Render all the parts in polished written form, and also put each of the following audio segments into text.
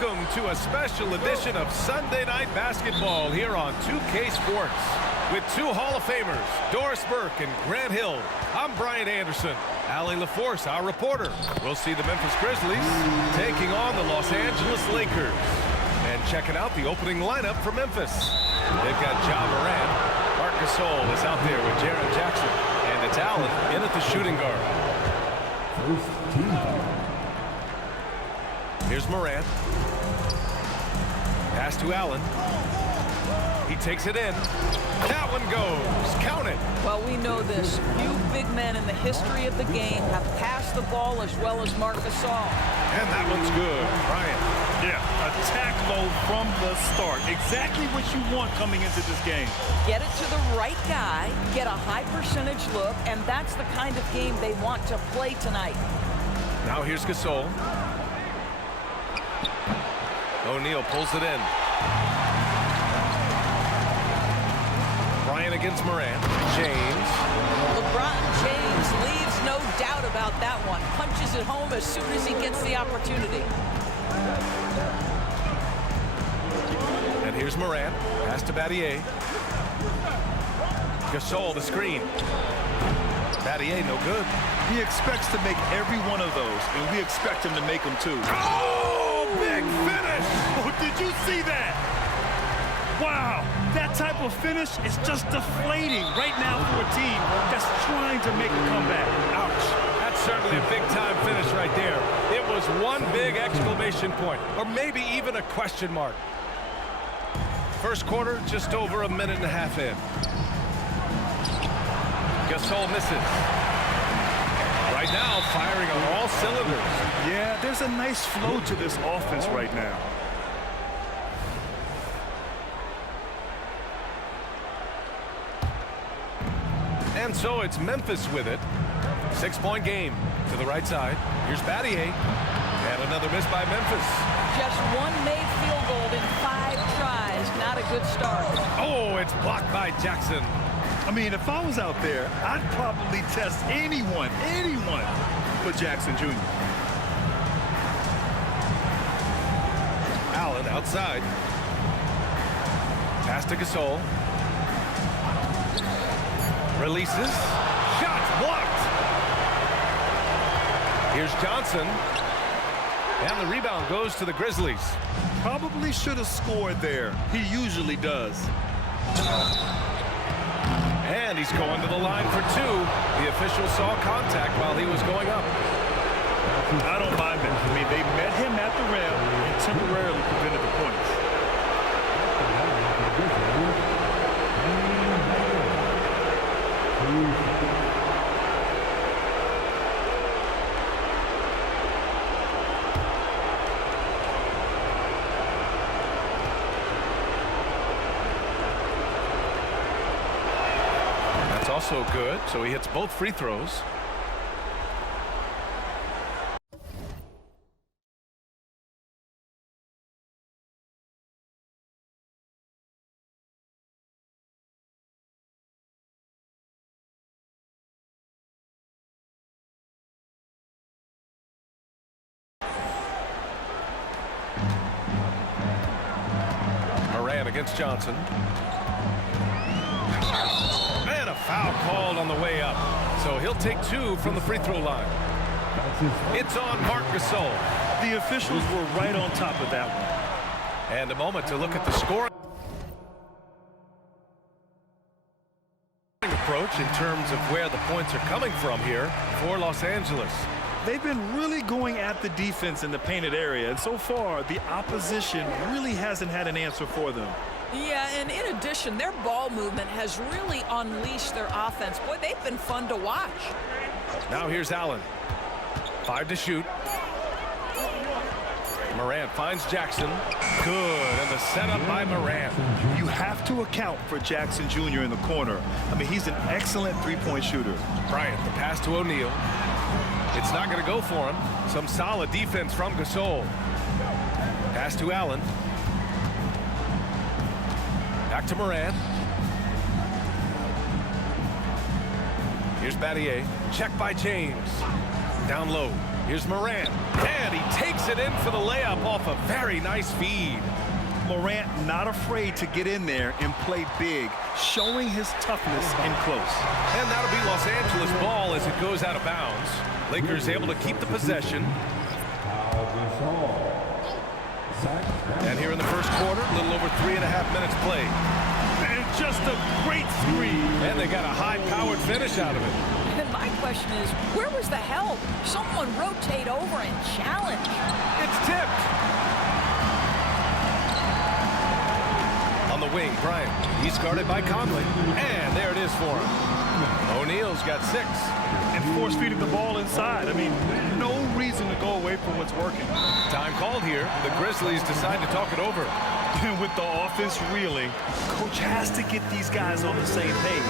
Welcome to a special edition of Sunday Night Basketball here on 2K Sports. With two Hall of Famers, Doris Burke and Grant Hill, I'm Bryant Anderson. Allie LaForce, our reporter. We'll see the Memphis Grizzlies taking on the Los Angeles Lakers. And checking out the opening lineup for Memphis. They've got Morant. Marc Gasol is out there with Jaren Jackson. And it's Allen in at the shooting guard. Here's Morant. Pass to Allen. He takes it in. That one goes. Count it. Well, we know this. Few big men in the history of the game have passed the ball as well as Marc Gasol. And that one's good. Bryant. Yeah, attack mode from the start. Exactly what you want coming into this game. Get it to the right guy, get a high percentage look, and that's the kind of game they want to play tonight. Now here's Gasol. O'Neal pulls it in. Bryant against Morant. James. LeBron James leaves no doubt about that one. Punches it home as soon as he gets the opportunity. And here's Morant. Pass to Battier. Gasol, the screen. Battier, no good. He expects to make every one of those, and we expect him to make them too. Oh, big finish! Oh, did you see that? Wow, that type of finish is just deflating right now for a team that's trying to make a comeback. Ouch. That's certainly a big-time finish right there. It was one big exclamation point, or maybe even a question mark. First quarter, just over a minute and a half in. Gasol misses. Right now, firing on all cylinders. Yeah, there's a nice flow to this offense right now. And so it's Memphis with it. 6-point game to the right side. Here's Battier. And another miss by Memphis. Just one made field goal in 5 tries. Not a good start. Oh, it's blocked by Jackson. I mean, if I was out there, I'd probably test anyone but Jackson Jr. Allen outside. Pass to Gasol. Releases. Shots blocked. Here's Johnson. And the rebound goes to the Grizzlies. Probably should have scored there. He usually does. And he's going to the line for 2. The official saw contact while he was going up. I don't mind it. I mean, they met him at the rim and temporarily prevented the points. That's also good, so he hits both free throws. Morant against Johnson. And a foul called on the way up. So he'll take 2 from the free throw line. It's on Marc Gasol. The officials were right on top of that one. And a moment to look at the scoring approach in terms of where the points are coming from here for Los Angeles. They've been really going at the defense in the painted area, and so far the opposition really hasn't had an answer for them. Yeah, and in addition, their ball movement has really unleashed their offense. Boy, they've been fun to watch. Now here's Allen. 5 to shoot. Morant finds Jackson. Good, and the setup by Morant. You have to account for Jackson Jr. in the corner. I mean, he's an excellent three-point shooter. Bryant, the pass to O'Neal. It's not going to go for him. Some solid defense from Gasol. Pass to Allen. Back to Morant. Here's Battier. Check by James. Down low. Here's Morant. And he takes it in for the layup off a very nice feed. Morant not afraid to get in there and play big, showing his toughness in close. And that'll be Los Angeles ball as it goes out of bounds. Lakers able to keep the possession. And here in the first quarter, a little over 3.5 minutes played. And just a great three. And they got a high-powered finish out of it. And my question is, where was the help? Someone rotate over and challenge. It's tipped. On the wing, Bryant. He's guarded by Conley. And there it is for him. O'Neal's got 6. And force-feeding the ball inside. I mean, no reason to go away from what's working. Time called here. The Grizzlies decide to talk it over. And with the offense reeling, coach has to get these guys on the same page.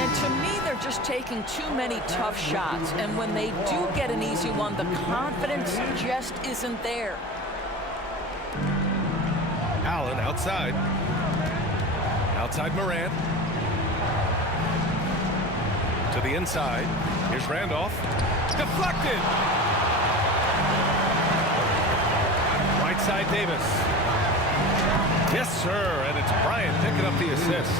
And to me, they're just taking too many tough shots. And when they do get an easy one, the confidence just isn't there. Allen outside. Outside Morant. To the inside. Here's Randolph. Deflected. Right side Davis. Yes, sir. And it's Bryant picking up the assist.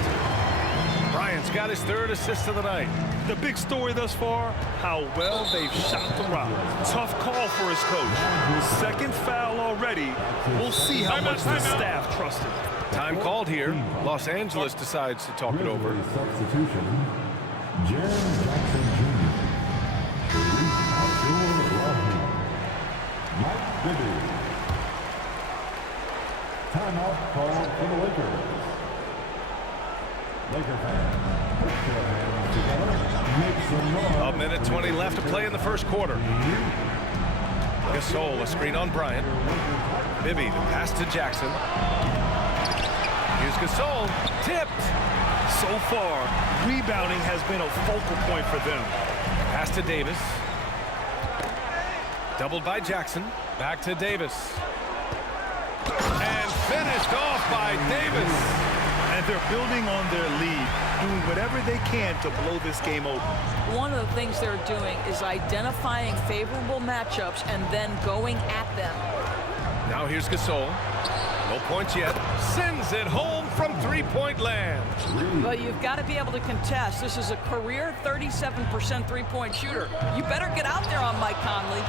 Bryant's got his 3rd assist of the night. The big story thus far, how well they've shot the rock. Tough call for his coach. Second foul already. We'll see how much the staff trusted. Time called here. Los Angeles decides to talk it over. Substitution. Jaren Jackson Jr. Mike Bibby. Timeout called for the Lakers. Laker fans, put your hands together. Make some noise. A minute 20 left to play in the first quarter. Gasol, a screen on Bryant. Bibby, the pass to Jackson. Here's Gasol, tipped. So far, rebounding has been a focal point for them. Pass to Davis. Doubled by Jackson. Back to Davis. And finished off by Davis. And they're building on their lead, doing whatever they can to blow this game open. One of the things they're doing is identifying favorable matchups and then going at them. Now here's Gasol. No points yet. Sends it home from three-point land. But you've got to be able to contest. This is a career 37% three-point shooter. You better get out there on Mike Conley.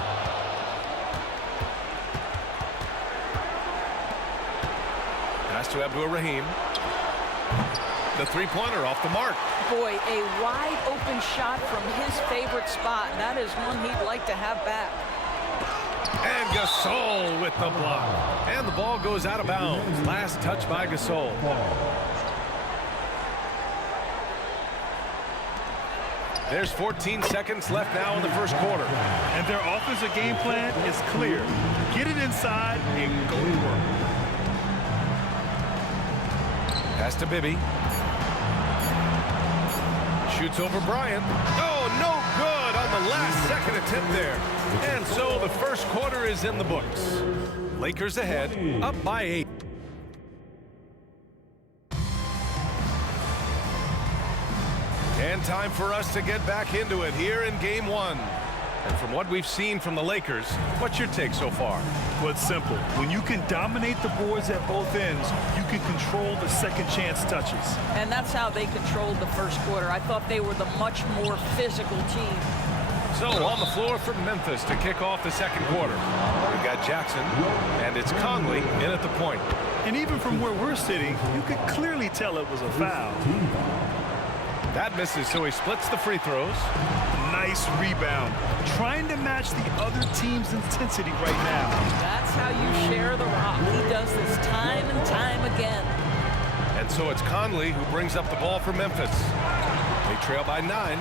Pass to Abdur-Rahim. The three-pointer off the mark. Boy, a wide open shot from his favorite spot. That is one he'd like to have back. And Gasol with the block. And the ball goes out of bounds. Last touch by Gasol. There's 14 seconds left now in the first quarter. And their offensive game plan is clear. Get it inside and go to work. Pass to Bibby. Shoots over Bryant. Oh, no good on the last second attempt there. And so the first quarter is in the books. Lakers ahead, up by 8. And time for us to get back into it here in game 1. And from what we've seen from the Lakers, what's your take so far? Well, it's simple. When you can dominate the boards at both ends, you can control the second chance touches. And that's how they controlled the first quarter. I thought they were the much more physical team. So on the floor for Memphis to kick off the second quarter. We've got Jackson, and it's Conley in at the point. And even from where we're sitting, you could clearly tell it was a foul. That misses, so he splits the free throws. Nice rebound. Trying to match the other team's intensity right now. That's how you share the rock. He does this time and time again. And so it's Conley who brings up the ball for Memphis. They trail by 9.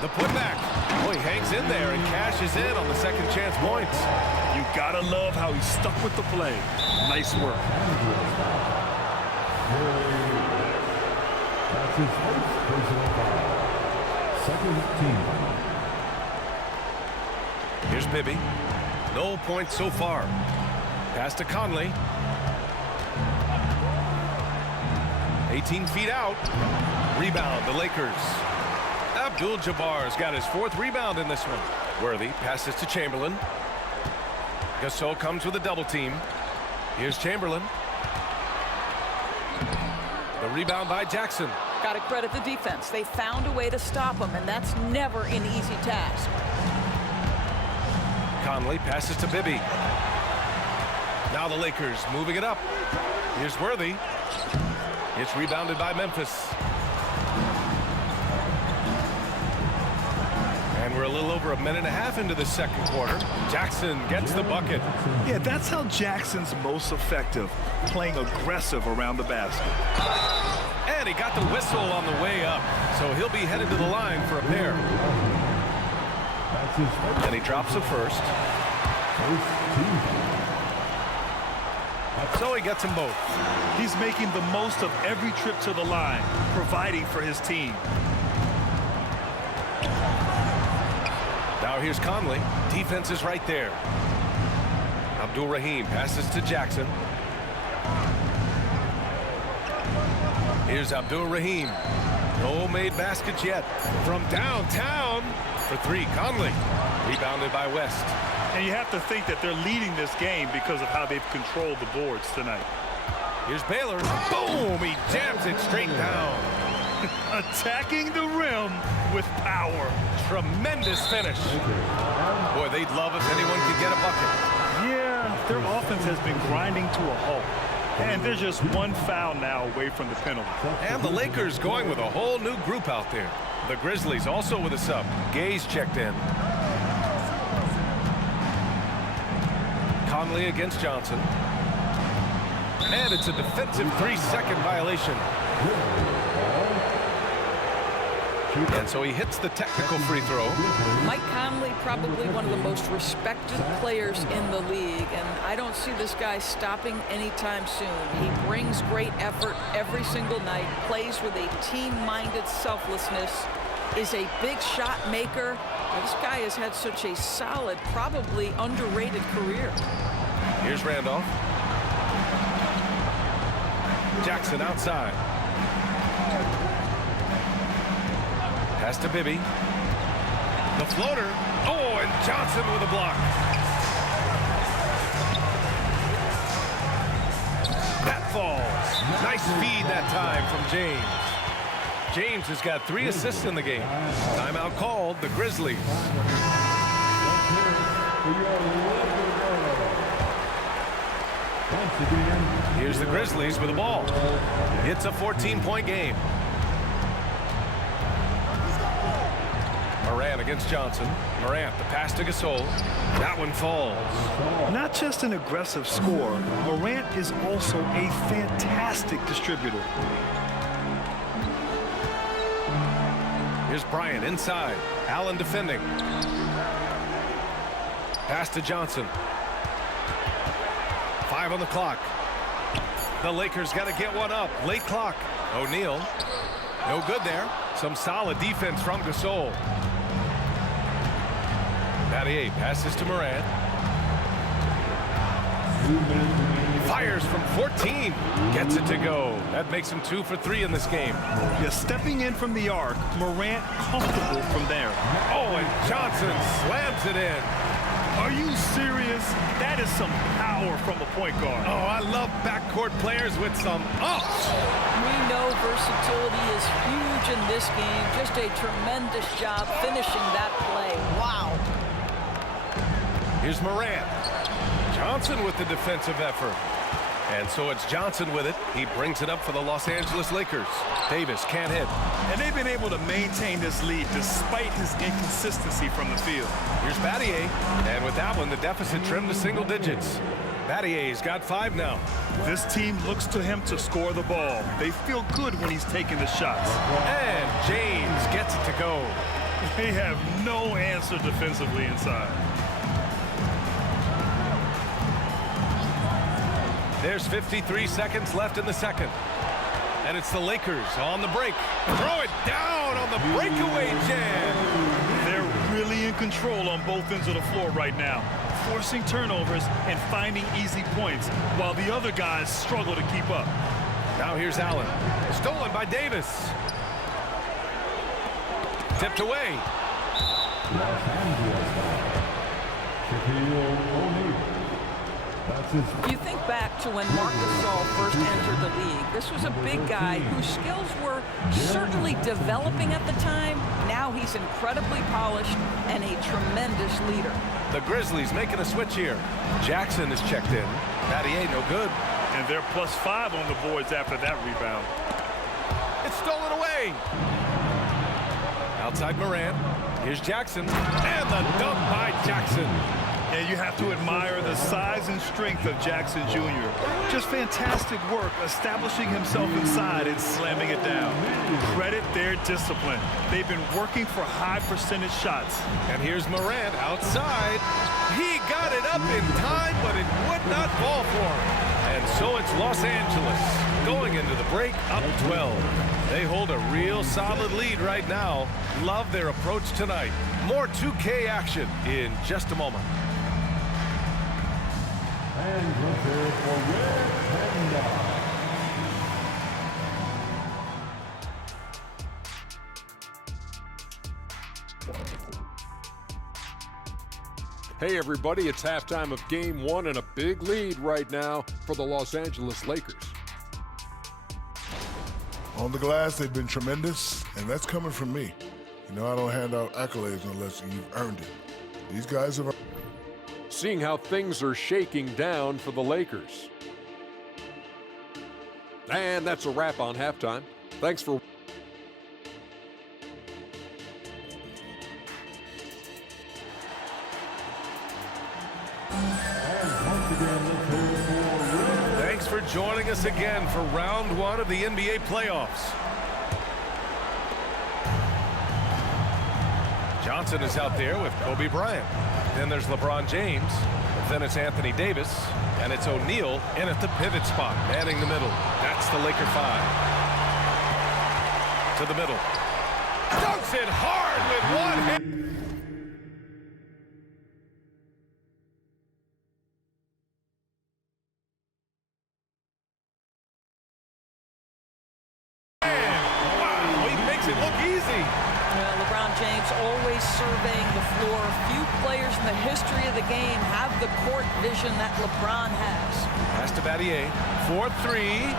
The putback. Oh, he hangs in there and cashes in on the second chance points. You gotta love how he stuck with the play. Nice work. That's his first personal foul. Second team. Here's Bibby. No points so far. Pass to Conley. 18 feet out. Rebound, the Lakers. Abdul-Jabbar's got his 4th rebound in this one. Worthy passes to Chamberlain. Gasol comes with a double team. Here's Chamberlain. The rebound by Jackson. Got to credit the defense. They found a way to stop him, and that's never an easy task. Conley passes to Bibby. Now the Lakers moving it up. Here's Worthy. It's rebounded by Memphis. And we're a little over a minute and a half into the second quarter. Jackson gets the bucket. Yeah, that's how Jackson's most effective, playing aggressive around the basket. And he got the whistle on the way up, so he'll be headed to the line for a pair. And he drops the first. So he gets them both. He's making the most of every trip to the line, providing for his team. Now here's Conley. Defense is right there. Abdul-Rahim passes to Jackson. Here's Abdul-Rahim. No made baskets yet. From downtown for 3. Conley. Rebounded by West. And you have to think that they're leading this game because of how they've controlled the boards tonight. Here's Baylor. Boom! He jams it straight down. Attacking the rim with power. Tremendous finish. Boy, they'd love if anyone could get a bucket. Yeah, their offense has been grinding to a halt. And there's just one foul now away from the penalty. And the Lakers going with a whole new group out there. The Grizzlies also with a sub. Gay's checked in. Conley against Johnson. And it's a defensive 3-second violation. And so he hits the technical free throw. Mike Conley, probably one of the most respected players in the league, and I don't see this guy stopping anytime soon. He brings great effort every single night, plays with a team-minded selflessness, is a big shot maker. This guy has had such a solid, probably underrated career. Here's Randolph. Jackson outside. Pass to Bibby. The floater. Oh, and Johnson with a block. That falls. Nice feed that time from James. James has got 3 assists in the game. Timeout called, the Grizzlies. Here's the Grizzlies with the ball. It's a 14-point game. Morant against Johnson. Morant, the pass to Gasol. That one falls. Not just an aggressive scorer, Morant is also a fantastic distributor. Here's Bryant inside. Allen defending. Pass to Johnson. 5 on the clock. The Lakers got to get one up. Late clock. O'Neal. No good there. Some solid defense from Gasol. Battier passes to Morant. Fires from 14. Gets it to go. That makes him 2 for 3 in this game. Yeah, stepping in from the arc, Morant comfortable from there. Oh, and Johnson slams it in. Are you serious? That is some power from a point guard. Oh, I love backcourt players with some ups. We know versatility is huge in this game. Just a tremendous job finishing that play. Wow. Here's Morant. Johnson with the defensive effort. And so it's Johnson with it. He brings it up for the Los Angeles Lakers. Davis can't hit. And they've been able to maintain this lead despite his inconsistency from the field. Here's Battier. And with that one, the deficit trimmed to single digits. Battier's got 5 now. This team looks to him to score the ball. They feel good when he's taking the shots. And James gets it to go. They have no answer defensively inside. There's 53 seconds left in the second. And it's the Lakers on the break. Throw it down on the breakaway jam. They're really in control on both ends of the floor right now, forcing turnovers and finding easy points while the other guys struggle to keep up. Now here's Allen. Stolen by Davis. tipped away. Los Angeles. Shaquille O'Neal. That's his. You think back to when Marc Gasol first entered the league. This was a big guy whose skills were certainly developing at the time. Now he's incredibly polished and a tremendous leader. The Grizzlies making a switch here. Jackson is checked in. Battier no good. And they're +5 on the boards after that rebound. It's stolen away. Outside Morant. Here's Jackson. And the dunk by Jackson. And you have to admire the size and strength of Jackson Jr. Just fantastic work establishing himself inside and slamming it down. Credit their discipline. They've been working for high percentage shots. And here's Morant outside. He got it up in time, but it would not fall for him. And so it's Los Angeles going into the break up 12. They hold a real solid lead right now. Love their approach tonight. More 2K action in just a moment. And prepare for red and down. Hey everybody, it's halftime of game one and a big lead right now for the Los Angeles Lakers. On the glass, they've been tremendous, and that's coming from me. You know, I don't hand out accolades unless you've earned it. These guys have. Seeing how things are shaking down for the Lakers. And that's a wrap on halftime. Thanks for Thanks for joining us again for round one of the NBA playoffs. Johnson is out there with Kobe Bryant. Then there's LeBron James. Then it's Anthony Davis. And it's O'Neal in at the pivot spot, manning the middle. That's the Laker 5. To the middle. Dunks it hard with one hand. Wow, he makes it look easy. Well, LeBron James always surveying the floor. Few players in the history of the game have the court vision that LeBron has. Pass to Battier. 4-3.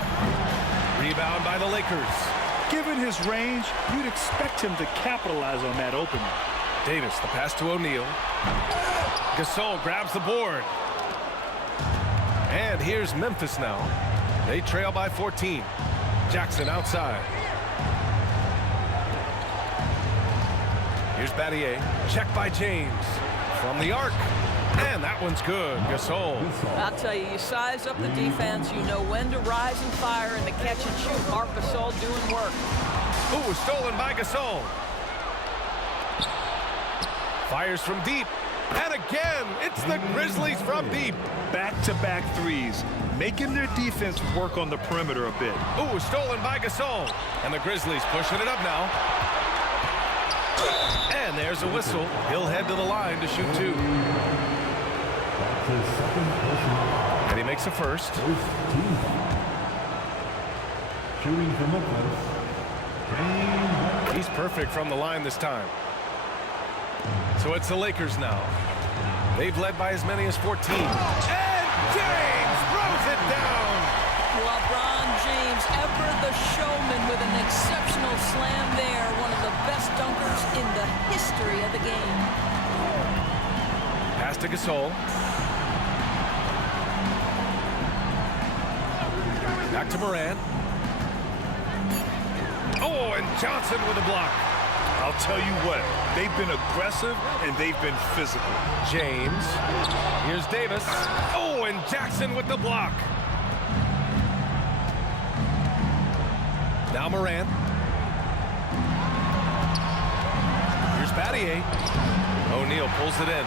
Rebound by the Lakers. Given his range, you'd expect him to capitalize on that opening. Davis, the pass to O'Neal. Gasol grabs the board. And here's Memphis now. They trail by 14. Jackson outside. Here's Battier. Check by James. From the arc. And that one's good. Gasol. I'll tell you, you size up the defense, you know when to rise and fire in the catch and shoot. Marc Gasol doing work. Ooh, stolen by Gasol. Fires from deep. And again, it's the Grizzlies from deep. Back-to-back threes, making their defense work on the perimeter a bit. Ooh, stolen by Gasol. And the Grizzlies pushing it up now. And there's a whistle. He'll head to the line to shoot two. That's his second personal. And he makes a first. Shooting from Memphis. He's perfect from the line this time. So it's the Lakers now. They've led by as many as 14. And James throws it down. LeBron James, ever the showman with an exceptional slam there. One of the best dunkers in the history of the game. Pass to Gasol. Back to Morant. Oh, and Johnson with a block. I'll tell you what, they've been aggressive and they've been physical. James. Here's Davis. Oh, and Jackson with the block. Now Morant. Here's Battier. O'Neal pulls it in.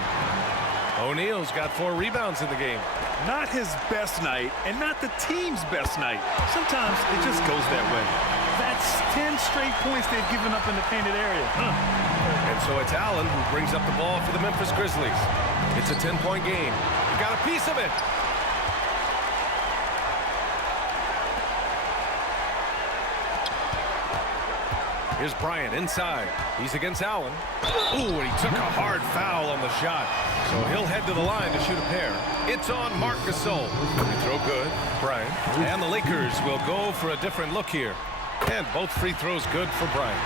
O'Neal's got 4 rebounds in the game. Not his best night and not the team's best night. Sometimes it just goes that way. That's 10 straight points they've given up in the painted area. And so it's Allen who brings up the ball for the Memphis Grizzlies. It's a 10-point game. You got a piece of it. Here's Bryant inside. He's against Allen. Ooh, and he took a hard foul on the shot. So he'll head to the line to shoot a pair. It's on Marc Gasol. Free throw good. Bryant. And the Lakers will go for a different look here. And both free throws good for Bryant.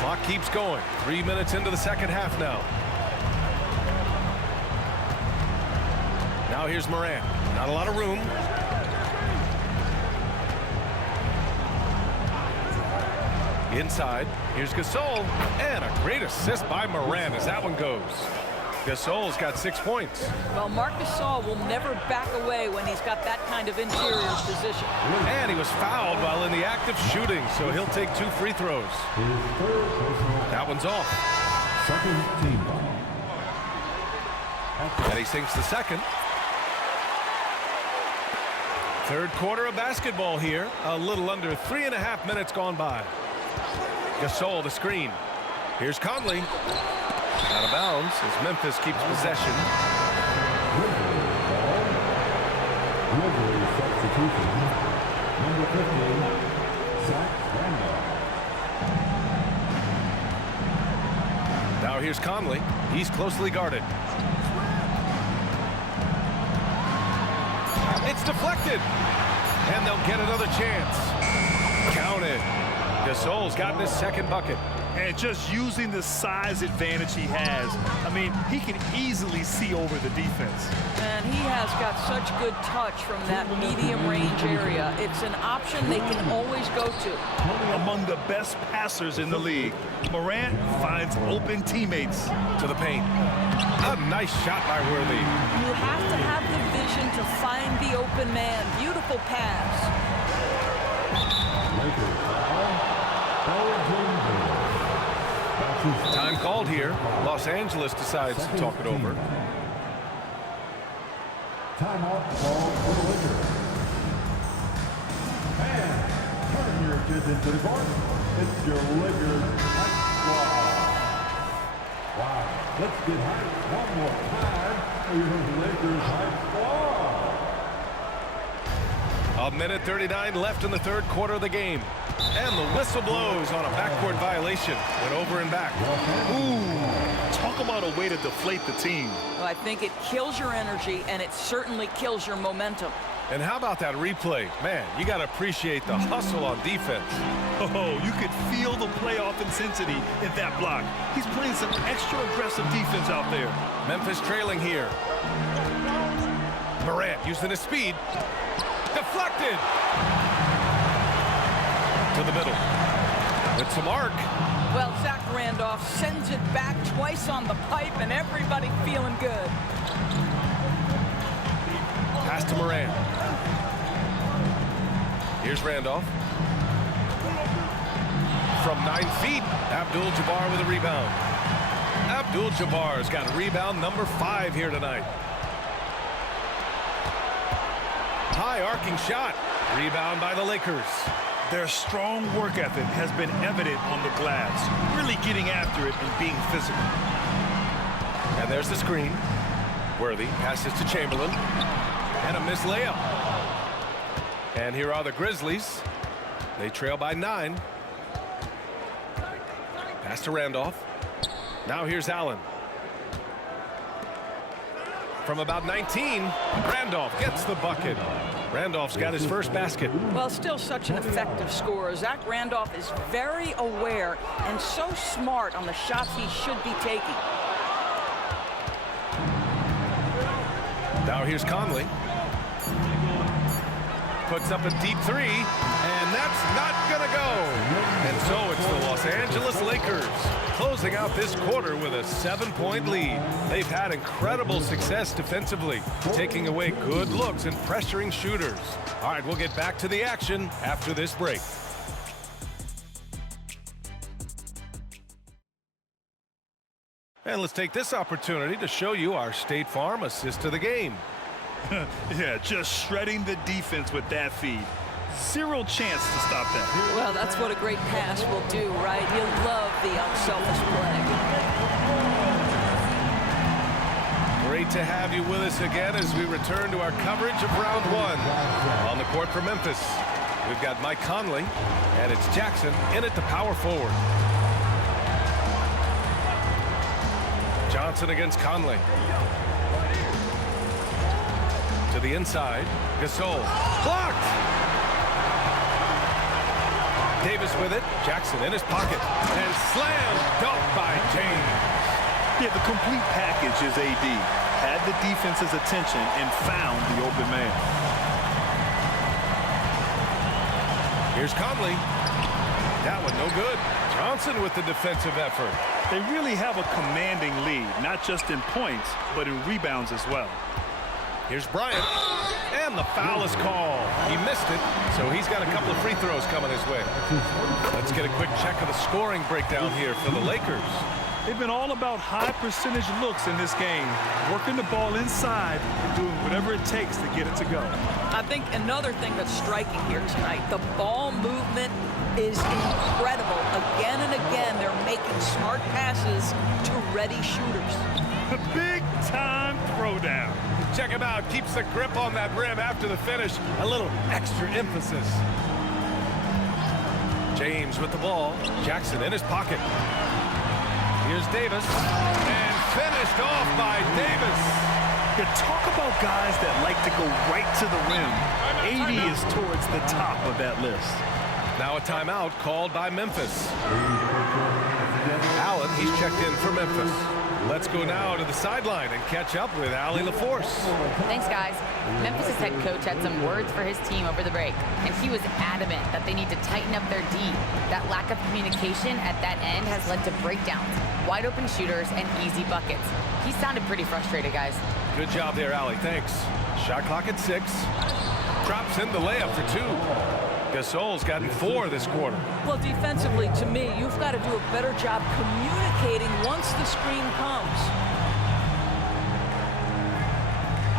Clock keeps going. 3 minutes into the second half now. Now here's Morant. Not a lot of room. Inside, here's Gasol, and a great assist by Morant as that one goes. Gasol's got 6 points. Well, Marc Gasol will never back away when he's got that kind of interior position. And he was fouled while in the act of shooting, so he'll take 2 free throws. That one's off. And he sinks the second. Third quarter of basketball here. A little under 3.5 minutes gone by. Gasol the screen. Here's Conley. Out of bounds as Memphis keeps possession. Substitution. Number 15, Zach Randolph. Now here's Conley. He's closely guarded. It's deflected. And they'll get another chance. Counted. Gasol's gotten his second bucket. And just using the size advantage he has, I mean, he can easily see over the defense. And he has got such good touch from that medium range area. It's an option they can always go to. Among the best passers in the league, Morant finds open teammates. To the paint. A nice shot by Worthy. You have to have the vision to find the open man. Beautiful pass. Time called here. Los Angeles decides to talk it over. Timeout call for the Lakers. And turning your attention to the court, it's your Lakers hype squad. Wow, let's get hype one more time for your Lakers hype squad. A minute 39 left in the third quarter of the game. And the whistle blows on a backcourt violation. Went over and back. Ooh, talk about a way to deflate the team. Well, I think it kills your energy, and it certainly kills your momentum. And how about that replay? Man, you got to appreciate the hustle on defense. Oh, you could feel the playoff intensity in that block. He's playing some extra aggressive defense out there. Memphis trailing here. Morant using his speed. Deflected. To the middle. With some arc. Well, Zach Randolph sends it back twice on the pipe, and everybody feeling good. Pass to Morant. Here's Randolph. From 9 feet, Abdul-Jabbar with a rebound. Abdul-Jabbar's got rebound number 5 here tonight. High arcing shot. Rebound by the Lakers. Their strong work ethic has been evident on the glass, really getting after it and being physical. And there's the screen. Worthy passes to Chamberlain. And a missed layup. And here are the Grizzlies. They trail by 9. Pass to Randolph. Now here's Allen. From about 19, Randolph gets the bucket. Randolph's got his first basket. Well, still such an effective scorer. Zach Randolph is very aware and so smart on the shots he should be taking. Now here's Conley. Puts up a deep 3, and that's not gonna go. And so it's the Los Angeles Lakers closing out this quarter with a 7-point lead. They've had incredible success defensively, taking away good looks and pressuring shooters. All right, we'll get back to the action after this break. And let's take this opportunity to show you our State Farm assist to the game. Yeah, just shredding the defense with that feed. Zero chance to stop that. Well, that's what a great pass will do, right? He'll love the unselfish play. Great to have you with us again as we return to our coverage of round 1. On the court for Memphis, We've got Mike Conley, and it's Jackson in at the power forward. Johnson against Conley. To the inside. Gasol. Blocked! Davis with it. Jackson in his pocket. And slam dunk by James. Yeah, the complete package is AD. Had the defense's attention and found the open man. Here's Conley. That one no good. Johnson with the defensive effort. They really have a commanding lead, not just in points, but in rebounds as well. Here's Bryant. And the foul is called. He missed it, so he's got a couple of free throws coming his way. Let's get a quick check of the scoring breakdown here for the Lakers. They've been all about high percentage looks in this game, working the ball inside and doing whatever it takes to get it to go. I think another thing that's striking here tonight, the ball movement is incredible. Again and again, they're making smart passes to ready shooters. The big-time throwdown. Check him out. Keeps the grip on that rim after the finish. A little extra emphasis. James with the ball. Jackson in his pocket. Here's Davis. And finished off by Davis. You talk about guys that like to go right to the rim. AD is towards the top of that list. Now a timeout called by Memphis. Allen, he's checked in for Memphis. Let's go now to the sideline and catch up with Allie LaForce. Thanks, guys. Memphis' head coach had some words for his team over the break, and he was adamant that they need to tighten up their D. That lack of communication at that end has led to breakdowns, wide open shooters, and easy buckets. He sounded pretty frustrated, guys. Good job there, Allie. Thanks. Shot clock at 6. Drops in the layup for 2. Gasol's gotten 4 this quarter. Well, defensively, to me, you've got to do a better job communicating once the screen comes.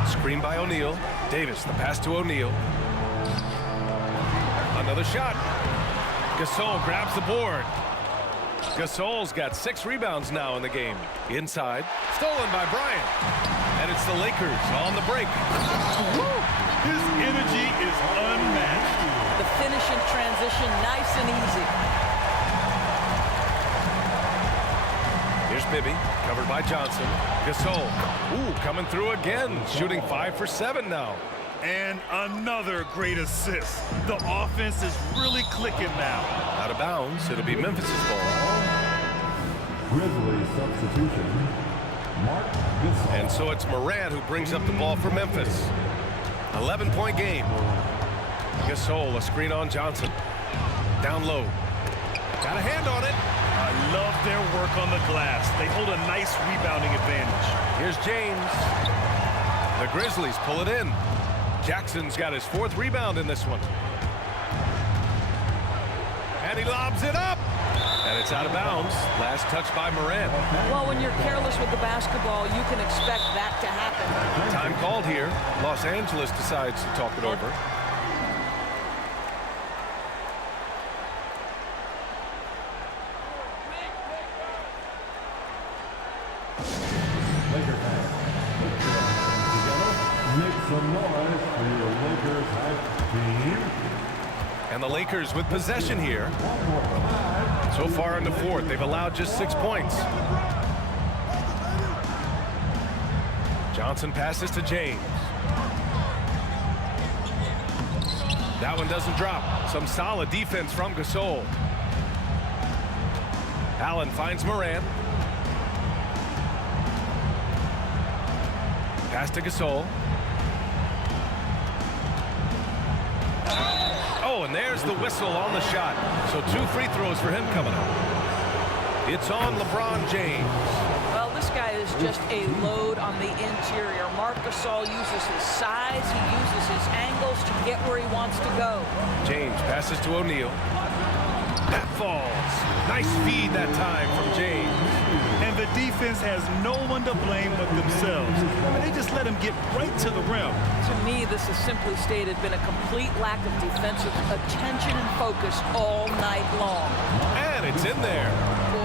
Screen by O'Neal. Davis, the pass to O'Neal. Another shot. Gasol grabs the board. Gasol's got 6 rebounds now in the game. Inside. Stolen by Bryant. And it's the Lakers on the break. His energy is unmatched. The finish in transition, nice and easy. Here's Bibby, covered by Johnson. Gasol, coming through again, shooting 5 for 7 now. And another great assist. The offense is really clicking now. Out of bounds, it'll be Memphis' ball. Grizzlies substitution. Mark Gasol. And so it's Morant who brings up the ball for Memphis. 11-point game. Gasol, a screen on Johnson. Down low. Got a hand on it. I love their work on the glass. They hold a nice rebounding advantage. Here's James. The Grizzlies pull it in. Jackson's got his 4th rebound in this one. And he lobs it up. And it's out of bounds. Last touch by Morant. Well, when you're careless with the basketball, you can expect that to happen. Time called here. Los Angeles decides to talk it over. Laker fans, put your hands together. Make some noise for your Lakers hype team. And the Lakers with possession here. One more time. So far in the 4th, they've allowed just 6 points. Johnson passes to James. That one doesn't drop. Some solid defense from Gasol. Allen finds Morant. Pass to Gasol. Oh, and there's the whistle on the shot. So 2 free throws for him coming up. It's on LeBron James. Well, this guy is just a load on the interior. Marc Gasol uses his size, he uses his angles to get where he wants to go. James passes to O'Neal. That falls. Nice feed that time from James. And the defense has no one to blame but themselves. I mean, they just let him get right to the rim. To me, this has simply stated been a complete lack of defensive attention and focus all night long. And it's in there.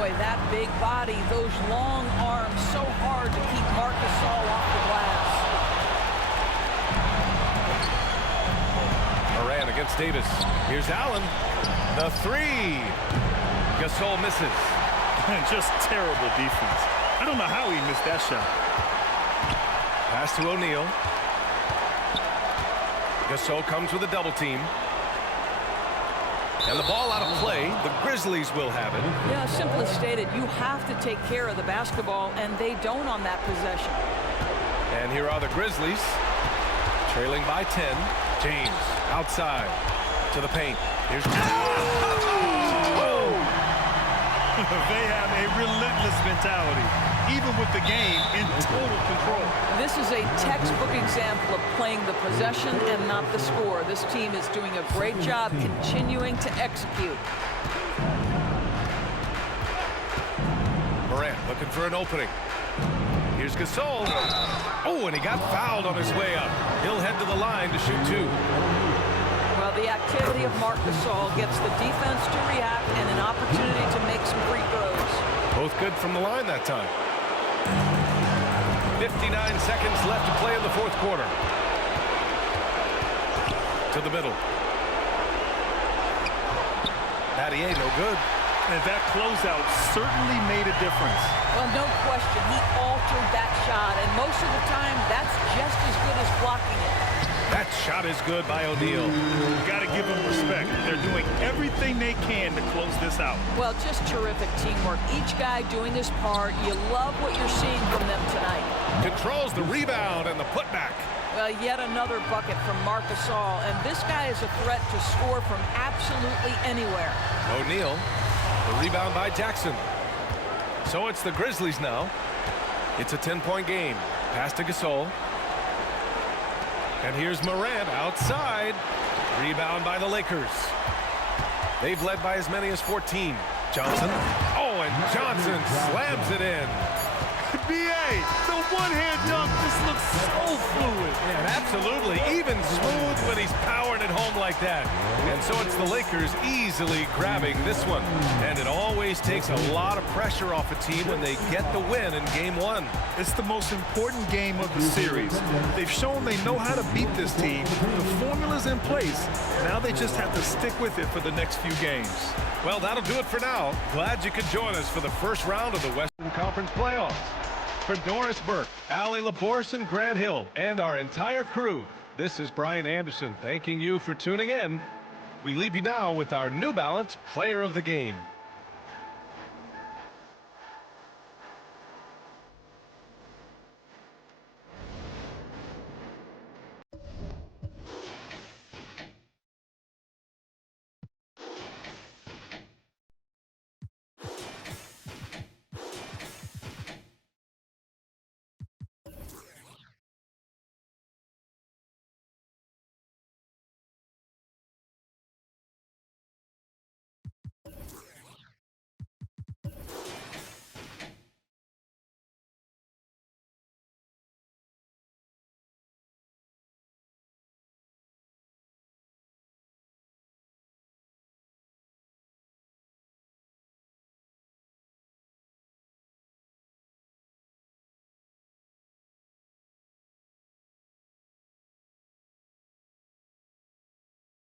Boy, that big body, those long arms, so hard to keep Marc Gasol off the glass. Morant against Davis. Here's Allen. The three. Gasol misses. Just terrible defense. I don't know how he missed that shot. Pass to O'Neal. Gasol comes with a double team. And the ball out of play. The Grizzlies will have it. Yeah, simply stated, you have to take care of the basketball, and they don't on that possession. And here are the Grizzlies, trailing by 10. James outside to the paint. Here's They have a relentless mentality, even with the game in total control. This is a textbook example of playing the possession and not the score. This team is doing a great job continuing to execute. Morant looking for an opening. Here's Gasol. Oh, and he got fouled on his way up. He'll head to the line to shoot two. Well, the activity of Marc Gasol gets the defense to react and an opportunity to make some free throws. Both good from the line that time. 59 seconds left to play in the fourth quarter. To the middle. Battier, no good. And that closeout certainly made a difference. Well, no question, he altered that shot, and most of the time, that's just as good as blocking it. That shot is good by O'Neal. Got to give them respect. They're doing everything they can to close this out. Well, just terrific teamwork. Each guy doing his part. You love what you're seeing from them tonight. Controls the rebound and the putback. Well, yet another bucket from Marc Gasol, and this guy is a threat to score from absolutely anywhere. O'Neal, the rebound by Jackson. So it's the Grizzlies now. It's a 10-point game. Pass to Gasol. And here's Morant outside. Rebound by the Lakers. They've led by as many as 14. Johnson. Oh, and Johnson slams it in. B.A., the one-hand dunk just looks so fluid. Yeah, absolutely. Even smooth when he's powering it home like that. And so it's the Lakers easily grabbing this one. And it always takes a lot of pressure off a team when they get the win in game one. It's the most important game of the series. They've shown they know how to beat this team. The formula's in place. Now they just have to stick with it for the next few games. Well, that'll do it for now. Glad you could join us for the first round of the Western Conference playoffs. For Doris Burke, Allie LaForce, and Grant Hill, and our entire crew, this is Bryant Anderson thanking you for tuning in. We leave you now with our New Balance Player of the Game.